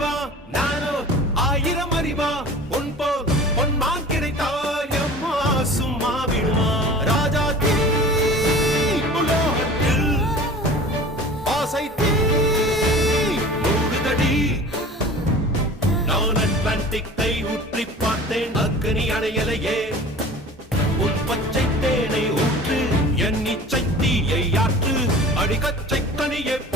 அறிவா நானோ ஆயிரம் அறிவா உன் போல் பொன்மான் கிடைத்தாயம்மா சும்மா விடுமா ராஜா தீ உலோகத்தில் ஆசை தீ மூடுதடி நான் அட்லாண்டிக்கை ஊற்றி பார்த்தேன் அக்னி அணையலையே உன் பச்சை தேனை ஊற்று என் இச்சை தீயை ஆற்று அடிக்கச்சை கனியே